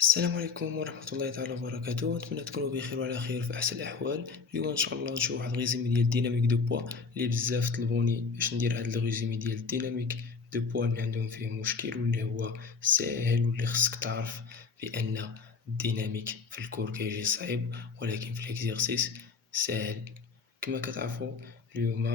السلام عليكم ورحمة الله تعالى وبركاته. نتمنى تكونوا بخير وعلى خير في أحسن الأحوال. اليوم إن شاء الله نشوف واحد الريزومي ديال الديناميك دو بوا اللي بزاف طلبوني باش ندير هاد الريزومي ديال الديناميك دو بوا اللي عندهم فيه مشكل واللي هو ساهل، واللي خصك تعرف بأن الديناميك في الكور كيجي صعيب ولكن في الإكزيرسيس ساهل. كما كتعرفوا اليوم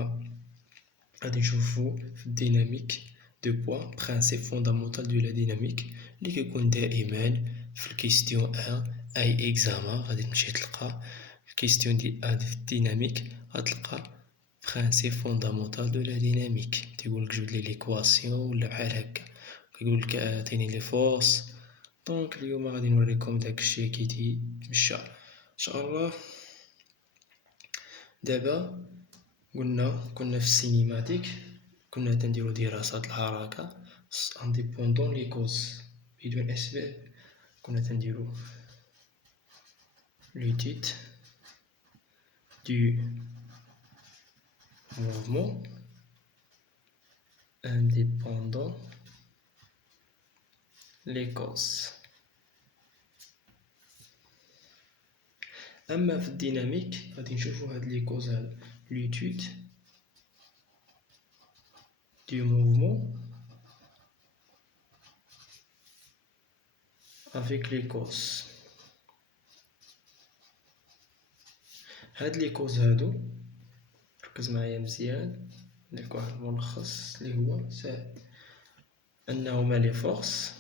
غادي نشوفو في الديناميك دو بوا برانسيب فوندامونتال دو لا ديناميك اللي كيكون دائما في الكيستيون 1 اي اكزامان. غادي تمشي تلقى الكيستيون ديال في الديناميك، غتلقى برانسيب فوندامونتال دو لا ديناميك، تيقولك جبد لي ليكواسيون ولا بحال هكا، كيقولك عطيني لي فورس. دونك اليوم غادي نوريكم داكشي كي تيتمشى ان شاء الله. دابا كنا في السينيماتيك، كنا تنديرو دراسات الحركة انديبوندون لي كوز بدون أسباب. كنا تنديرو l'étude du mouvement indépendant les causes. أما في الديناميك غادي نشوفو هاد لي كوز هادو، l'étude du mouvement avec les causes. هاد لي كوز هادو ركز معايا مزيان، نديرلك واحد الملخص اللي هو ساهل، أنهما لي فورس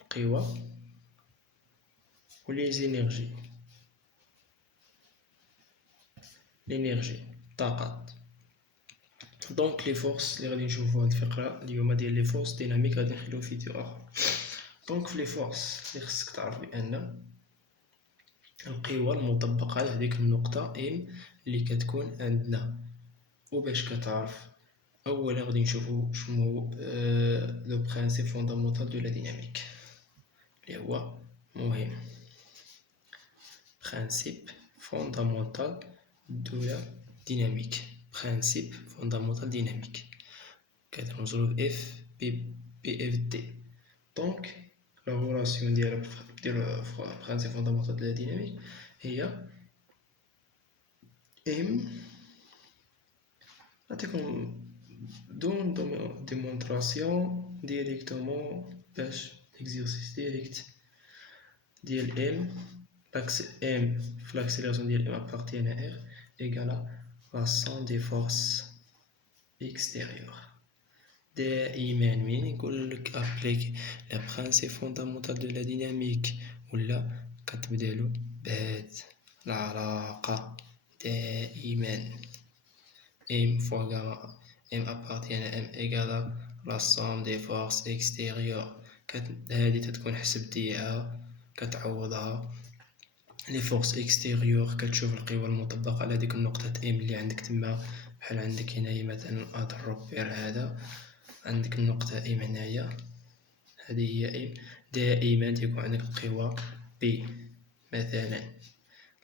القوى و لي زينيرجي لينيرجي الطاقات. دونك لي فورس اللي غادي نشوفو هاد الفقرة اليوم ديال لي فورس ديناميك غادي نخليو فيديو آخر. دونك في لي فورس اللي خصك تعرف بأن القوى المطبقة على هاديك النقطة ام اللي كتكون عندنا. وباش كتعرف أولا غادي نشوفو شنو لو برانسيب فوندامونتال دو لا ديناميك اللي هو مهم. برانسيب فوندامونتال دو لا ديناميك، برانسيب فوندامونتال ديناميك كترمزولو اف بي اف دي. دونك لا غولاسيون ديال برانسيب فوندامونتال دو لا ديناميك هي ام. نعطيكم دون ديمونطراسيون ديريكتومون باش ليكزيرسيس ديريكت ديال ام ام في لاكسيليراسيون ديال ام ابارتيان ا ار ايكالا لا سوم دي فورس اكستيريور. دائما مين يقولك ابليك لا برانسيب فوندامونتال دو لا ديناميك ولا كتبدالو بهاد العلاقة دائما M fois gamma M appartient à M égale la somme des forces extérieures. هادي تتكون حسبتيها كتعوضها لي فورس اكستيريور، كتشوف القوى المطبقة على ديك النقطة M اللي عندك تما. بحال عندك هنايا مثلا هاد الروبير هذا، عندك النقطة M هنايا، هذه هي M. دائما تيكون عندك القوى B مثلا،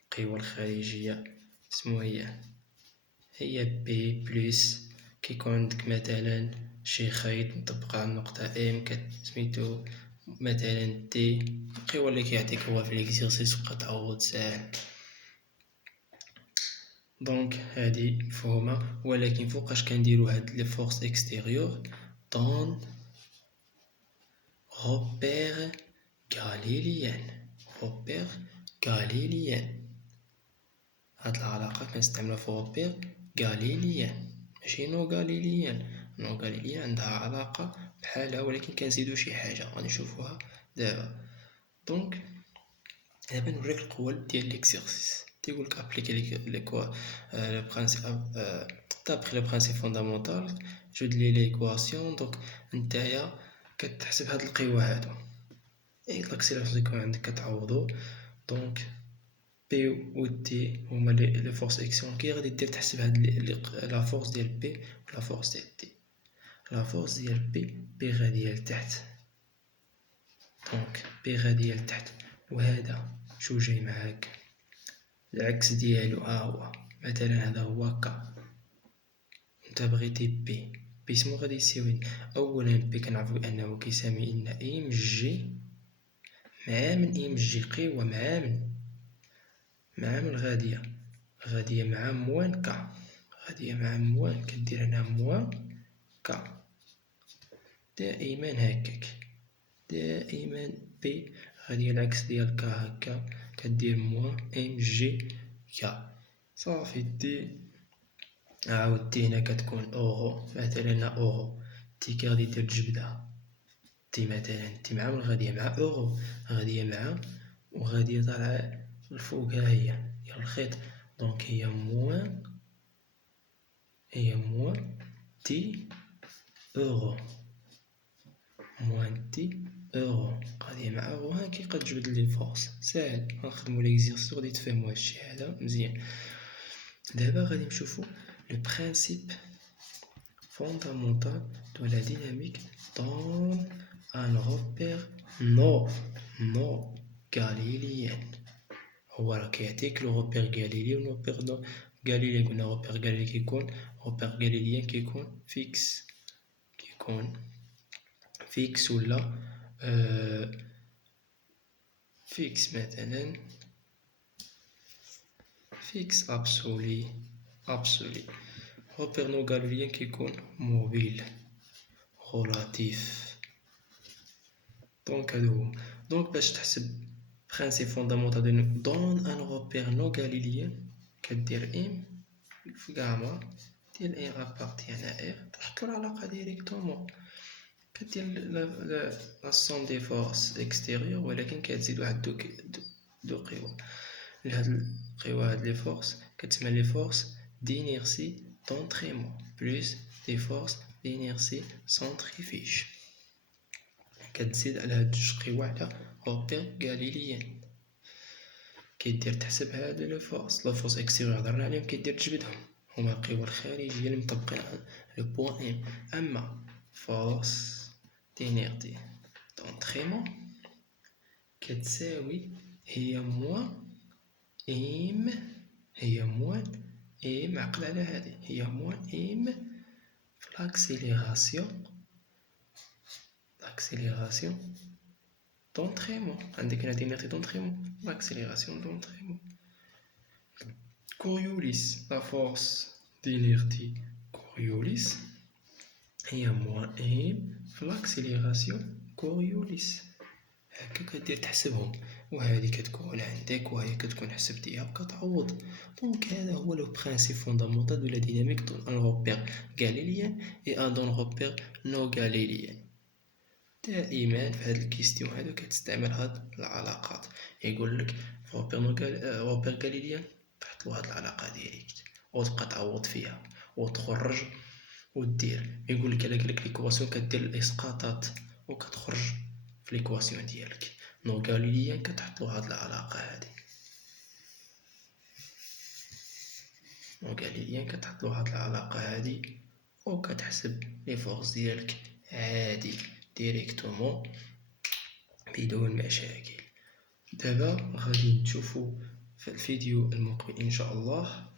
القوى الخارجية اسمها هي بي بلس. كيكون عندك مثلا شي خيط مطبق على النقطة ام سميتو مثلا تي، القوى اللي كيعطيك هو في ليكزيرسيس وكتعوض ساهل. دونك هادي مفهومة. ولكن فوقاش كنديرو هاد لي فورس اكستيريور؟ طون روبير غاليليان، روبير غاليليان. هاد العلاقة كنستعملوها في روبير غاليليان، ماشي نو غاليليان. نو غاليليان عندها علاقة بحالها ولكن كنزيدو شي حاجة غادي نشوفوها دابا. دونك دابا نوريك القوة ديال ليكزيرسيس. تيقولك ابليكي لو برانسيب دابخي لو برانسيب فوندامونتال جود لي ليكواسيون. دونك نتايا كتحسب هاد القوى هادو، اي لاكسيلاسيون يكون عندك كتعوضو. دونك بي و تي هما لي فورس اكسيون. كي غادي دير تحسب هاد لا فورس ديال بي و لا فورس ديال تي. لا فورس ديال بي غادية لتحت، دونك بي غادية لتحت، وهذا شو جاي معاك العكس ديالو. هو مثلا هذا هو هكا، نتا بغيتي بي سمو غادي يساوي اولا بي كنعرفو بانه كيساوي ان ام جي مع من ام جي قوة مع من غادية مع موان كا، غادية مع موان كدير هنا موان كا، دائما هكاك، دائما بي غادية العكس ديال كا هكا كدير موان ام جي كا صافي. دي عاود دي هنا كتكون اوغو، مثلا هنا اوغو تي كي غادي دير جبدة، تي مثلا تي مع من غادية مع اوغو، غادية مع وغادية طالعة الفوق، ها هي ديال الخيط، دونك هي موان تي اورو، موان تي اورو غادية مع اورو. ها كي كتجبد لي فورس ساهل، غنخدمو ليكزيرسيس غادي تفهمو هادشي هذا مزيان. دابا غادي نشوفو لو برانسيپ fondamental de la dynamique dans un repère non galilien. هو راه كيعطيك لو روبير غاليلي و روبير نو غاليلي. قلنا روبير غاليلي كيكون روبير غاليليان كيكون فيكس ولا فيكس مثلا فيكس ابسولي. روبير نو غاليليان كيكون موبيل رولاتيف. دونك هادو هو. دونك باش تحسب برانسيپ فوندامونتال دون ان روبير نو غاليليان كدير ام في غاما ديال ام ابارتيان ا ار، تحط العلاقه ديريكتومون، كدير لا سوم دي فورس اكستيريور، ولكن كتزيد واحد دو قوى لهاد القوى. هاد لي فورس كتسمى لي فورس دينيرسي دونطريمون بلوس لي فورس دينيرسي سونتريفيج. كتزيد على هاد جوج قوى على روبير غاليليان، كيدير تحسب هاد لي فورس. لا فورس اكستيريور هضرنا عليهم كيدير تجبدهم، هما القوى الخارجية اللي مطبقين على لو بوان ام. اما فورس دينيرتي دونطريمون كتساوي هي موان ام عقل على هادي، هي موان ام في لاكسيليراسيون دونطريمون. عندك هنا دينيرتي دونطريمون، لاكسيليراسيون دونطريمون. كوريوليس لا فورس دينيرتي كوريوليس هي موان ام في لاكسيليراسيون كوريوليس. هكا كدير تحسبهم، وهذه كتكون عندك وهي كتكون حسبتيها وكتعوض. دونك هذا هو لو برانسيپ فوندامونتال دو لا ديناميك دون ان روبير غاليليان اي ان دون روبير نو غاليليان. دائما في هاد الكيستيون هادو كتستعمل هاد العلاقات. يقول لك روبير غاليليان تحط له هاد العلاقه ديريكت وتبقى تعوض فيها وتخرج ودير. يقول لك على قالك ليكواسيون كدير الاسقاطات وكتخرج في ليكواسيون ديالك. نو غاليليان كتحط له هاد العلاقه هادي، نو غاليليان كتحط له هاد العلاقه هادي وكتحسب لي فورس ديالك عادي ديريكتومون بدون مشاكل. دابا غادي نشوفو في الفيديو المقبل ان شاء الله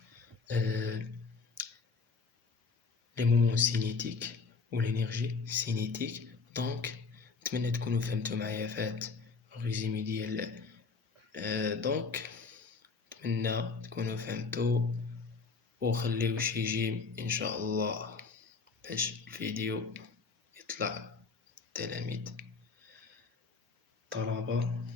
لي مومون سينيتيك و لينيرجي سينيتيك. دونك نتمنى تكونوا فهمتوا معايا فهاد الريزومي ديال دونك نتمنى تكونوا فهمتوا وخليو شي جيم ان شاء الله باش الفيديو يطلع تلاميذ طلبة